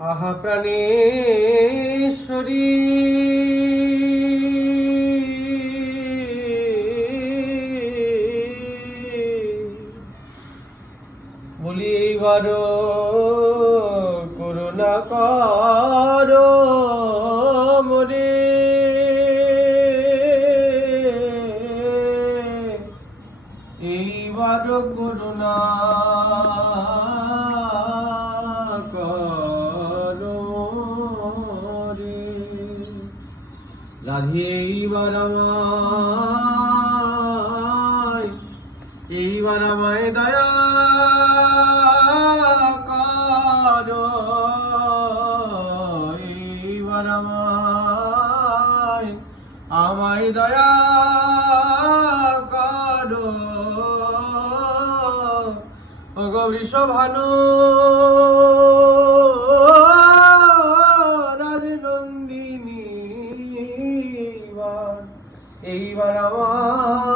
আহা প্রাণেশ্বরী। বলি এইবার করুণা কর মরে এইবার করুণা রাধে এইবার আমায় এইবার আমায় দয়া কর। এইবার আমায় আমায় দয়া কর। ও গৌরী এইবার আমার